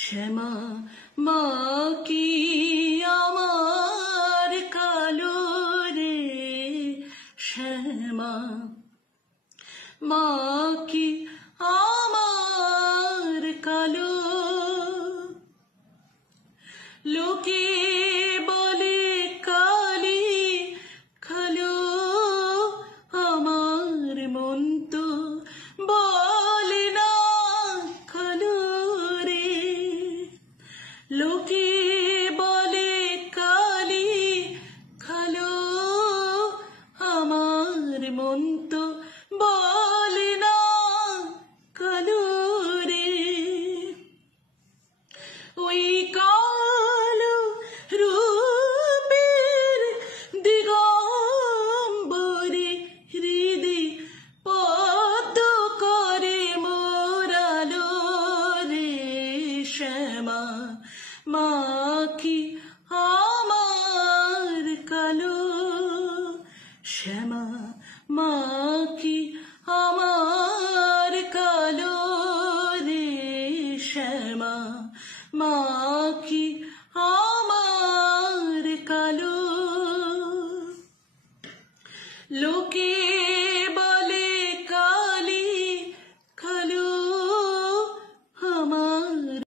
শ্যামা মা কি আমার কালো রে, শ্যামা মা কি আমার কালো। লোকে বলে কালি কালো, আমার মন তো বলে না কালো রে। লোকে বলে কালি কালো, আমার মন তো বলে না কালো রে। ওই কালো রূপের দিগম্বরে হৃদে পদ্ম করে মোরালো রে, শ্যামা মা কি আমার কালো। শ্যামা মা কি আমার কালো রে, শ্যামা মা কি আমার কালো। লোকে